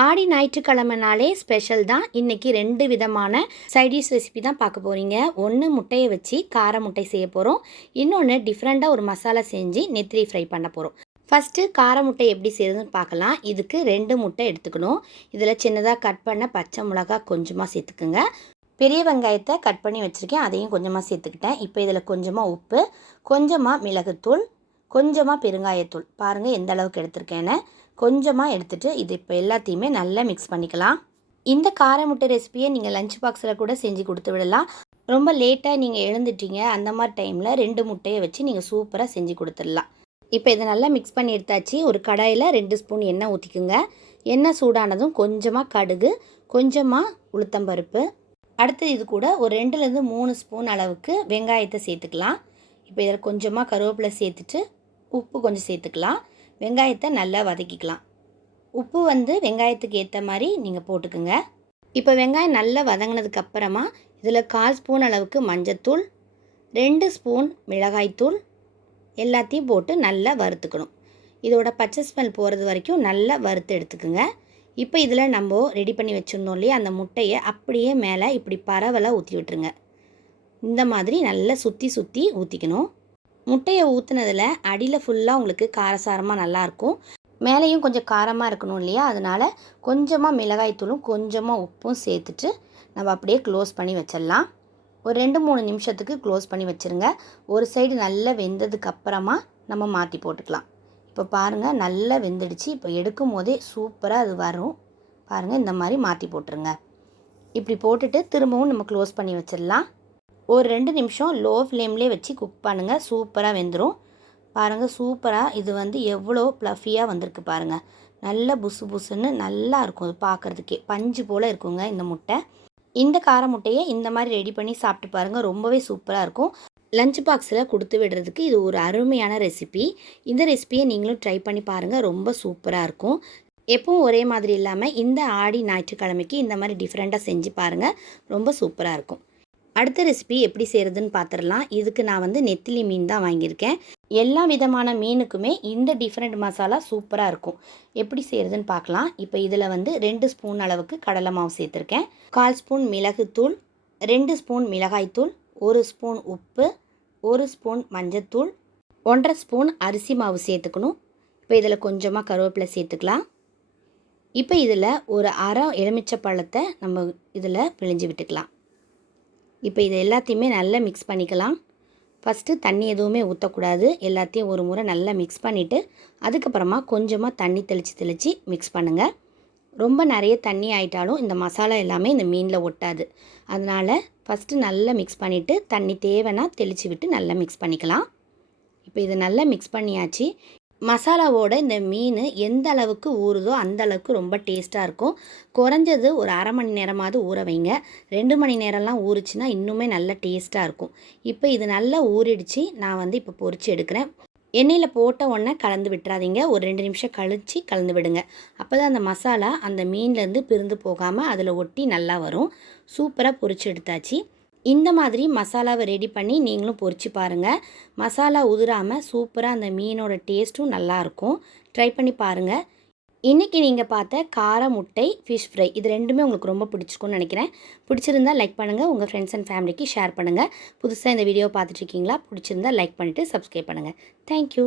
ஆடி ஞாயிற்றுக்கிழமைனாலே special தான். இன்றைக்கி 2 விதமான சைடிஷ் ரெசிபி தான் பார்க்க போகிறீங்க. ஒன்று முட்டையை வச்சு கார முட்டை செய்ய போகிறோம். இன்னொன்று டிஃப்ரெண்ட்டாக ஒரு மசாலா செஞ்சு நெத்திலி ஃப்ரை பண்ண போகிறோம். ஃபஸ்ட்டு கார முட்டை எப்படி செய்யுதுன்னு பார்க்கலாம். இதுக்கு 2 முட்டை எடுத்துக்கணும். இதில் சின்னதாக கட் பண்ண பச்சை மிளகா கொஞ்சமாக சேர்த்துக்குங்க. பெரிய வெங்காயத்தை கட் பண்ணி வச்சுருக்கேன், அதையும் கொஞ்சமாக சேர்த்துக்கிட்டேன். இப்போ இதில் கொஞ்சமாக உப்பு, கொஞ்சமாக மிளகுத்தூள், கொஞ்சமாக பெருங்காயத்தூள், பாருங்கள் எந்த அளவுக்கு எடுத்திருக்கேன்னு. கொஞ்சமாக எடுத்துகிட்டு இது இப்போ எல்லாத்தையுமே நல்லா மிக்ஸ் பண்ணிக்கலாம். இந்த கார முட்டை ரெசிபியை நீங்கள் லஞ்ச் பாக்ஸில் கூட செஞ்சு கொடுத்து விடலாம். ரொம்ப லேட்டாக நீங்கள் எழுந்துட்டீங்க அந்த மாதிரி டைமில் 2 முட்டையை வச்சு நீங்கள் சூப்பராக செஞ்சு கொடுத்துடலாம். இப்போ இதை நல்லா மிக்ஸ் பண்ணி எடுத்தாச்சு. ஒரு கடாயில் 2 ஸ்பூன் எண்ணெய் ஊற்றிக்குங்க. எண்ணெய் சூடானதும் கொஞ்சமாக கடுகு, கொஞ்சமாக உளுத்தம்பருப்பு, அடுத்து இது கூட ஒரு 2லேருந்து 3 ஸ்பூன் அளவுக்கு வெங்காயத்தை சேர்த்துக்கலாம். இப்போ இதில் கொஞ்சமாக கருவேப்பிலை சேர்த்துட்டு உப்பு கொஞ்சம் சேர்த்துக்கலாம். வெங்காயத்தை நல்லா வதக்கிக்கலாம். உப்பு வெங்காயத்துக்கு ஏற்ற மாதிரி நீங்கள் போட்டுக்குங்க. இப்போ வெங்காயம் நல்லா வதங்கினதுக்கு அப்புறமா இதில் 1/4 ஸ்பூன் அளவுக்கு மஞ்சத்தூள், 2 ஸ்பூன் மிளகாய்த்தூள் எல்லாத்தையும் போட்டு நல்லா வறுத்துக்கணும். இதோட பச்சை ஸ்மெல் போகிறது வரைக்கும் நல்லா வறுத்து எடுத்துக்குங்க. இப்போ இதில் நம்ம ரெடி பண்ணி வச்சுருந்தோம் இல்லையா, அந்த முட்டையை அப்படியே மேலே இப்படி பரவலாக ஊற்றி விட்டுருங்க. இந்த மாதிரி நல்லா சுற்றி சுற்றி ஊற்றிக்கணும். முட்டையை ஊற்றுனதில் அடியில் ஃபுல்லாக உங்களுக்கு காரசாரமாக நல்லாயிருக்கும். மேலேயும் கொஞ்சம் காரமாக இருக்கணும் இல்லையா, அதனால் கொஞ்சமாக மிளகாய்த்தூளும் கொஞ்சமாக உப்பும் சேர்த்துட்டு நம்ம அப்படியே க்ளோஸ் பண்ணி வச்சிடலாம். ஒரு 2-3 நிமிஷத்துக்கு க்ளோஸ் பண்ணி வச்சுருங்க. ஒரு சைடு நல்லா வெந்ததுக்கப்புறமா நம்ம மாற்றி போட்டுக்கலாம். இப்போ பாருங்கள் நல்லா வெந்துடுச்சு. இப்போ எடுக்கும் போதே சூப்பராக அது வரும். பாருங்கள் இந்த மாதிரி மாற்றி போட்டுருங்க. இப்படி போட்டுட்டு திரும்பவும் நம்ம க்ளோஸ் பண்ணி வச்சிடலாம். ஒரு 2 நிமிஷம் லோ ஃப்ளேம்லேயே வச்சு குக் பண்ணுங்கள். சூப்பராக வெந்துடும். பாருங்கள் சூப்பராக இது எவ்வளோ ப்ளஃபியாக வந்திருக்கு பாருங்கள். நல்லா புசு புசுன்னு நல்லா இருக்கும். அது பார்க்குறதுக்கே பஞ்சு போல் இருக்குங்க இந்த முட்டை. இந்த கார முட்டையை இந்த மாதிரி ரெடி பண்ணி சாப்பிட்டு பாருங்கள். ரொம்பவே சூப்பராக இருக்கும். லஞ்ச் பாக்ஸில் கொடுத்து விடுறதுக்கு இது ஒரு அருமையான ரெசிபி. இந்த ரெசிபியை நீங்களும் ட்ரை பண்ணி பாருங்கள். ரொம்ப சூப்பராக இருக்கும். எப்பவும் ஒரே மாதிரி இல்லாமல் இந்த ஆடி ஞாயிற்றுக்கிழமைக்கு இந்த மாதிரி டிஃப்ரெண்ட்டாக செஞ்சு பாருங்கள். ரொம்ப சூப்பராக இருக்கும். அடுத்த ரெசிபி எப்படி செய்கிறதுன்னு பார்த்துடலாம். இதுக்கு நான் நெத்திலி மீன் தான் வாங்கியிருக்கேன். எல்லா விதமான மீனுக்குமே இந்த டிஃப்ரெண்ட் மசாலா சூப்பராக இருக்கும். எப்படி செய்கிறதுன்னு பார்க்கலாம். இப்போ இதில் 2 ஸ்பூன் அளவுக்கு கடலை மாவு சேர்த்துருக்கேன். 1/4 ஸ்பூன் மிளகுத்தூள், 2 ஸ்பூன் மிளகாய்த்தூள், 1 ஸ்பூன் உப்பு, 1 ஸ்பூன் மஞ்சத்தூள், 1/2 ஸ்பூன் அரிசி மாவு சேர்த்துக்கணும். இப்போ இதில் கொஞ்சமாக கருவேப்பிலை சேர்த்துக்கலாம். இப்போ இதில் ஒரு அரை எலுமிச்சை பழத்தை நம்ம இதில் பிழிஞ்சு விட்டுக்கலாம். இப்போ இது எல்லாத்தையுமே நல்லா மிக்ஸ் பண்ணிக்கலாம். ஃபஸ்ட்டு தண்ணி எதுவுமே ஊற்றக்கூடாது. எல்லாத்தையும் ஒரு முறை நல்லா மிக்ஸ் பண்ணிவிட்டு அதுக்கப்புறமா கொஞ்சமாக தண்ணி தெளித்து மிக்ஸ் பண்ணுங்கள். ரொம்ப நிறைய தண்ணி ஆயிட்டாலும் இந்த மசாலா எல்லாமே இந்த மீனில் ஒட்டாது. அதனால் ஃபஸ்ட்டு நல்லா மிக்ஸ் பண்ணிவிட்டு தண்ணி தேவைன்னா தெளித்து விட்டு நல்லா மிக்ஸ் பண்ணிக்கலாம். இப்போ இதை நல்லா மிக்ஸ் பண்ணியாச்சு. மசாலாவோட இந்த மீன் எந்த அளவுக்கு ஊறுதோ அந்த அளவுக்கு ரொம்ப டேஸ்ட்டாக இருக்கும். குறைஞ்சது ஒரு அரை மணி நேரமாவது ஊற வைங்க. 2 மணி நேரம்லாம் ஊறிச்சுன்னா இன்னுமே நல்ல டேஸ்ட்டாக இருக்கும். இப்போ இது நல்லா ஊறிடுச்சு. நான் இப்போ பொரித்து எடுக்கிறேன். எண்ணெயில் போட்ட உடனே கலந்து விட்டுறாதீங்க. ஒரு 2 நிமிஷம் கழித்து கலந்து விடுங்க. அப்போ தான் அந்த மசாலா அந்த மீன்லேருந்து பிரிந்து போகாமல் அதில் ஒட்டி நல்லா வரும். சூப்பராக பொரித்து எடுத்தாச்சு. இந்த மாதிரி மசாலாவை ரெடி பண்ணி நீங்களும் பொரித்து பாருங்கள். மசாலா உதிராமல் சூப்பராக அந்த மீனோட டேஸ்ட்டும் நல்லாயிருக்கும். ட்ரை பண்ணி பாருங்கள். இன்றைக்கி நீங்கள் பார்த்த கார முட்டை ஃபிஷ் ஃப்ரை இது 2மே உங்களுக்கு ரொம்ப பிடிச்சிருக்கும்னு நினைக்கிறேன். பிடிச்சிருந்தால் லைக் பண்ணுங்கள். உங்கள் ஃப்ரெண்ட்ஸ் அண்ட் ஃபேமிலிக்கு ஷேர் பண்ணுங்கள். புதுசாக இந்த வீடியோ பார்த்துட்ருக்கீங்களா? பிடிச்சிருந்தால் லைக் பண்ணிவிட்டு சப்ஸ்கிரைப் பண்ணுங்கள். தேங்க்யூ.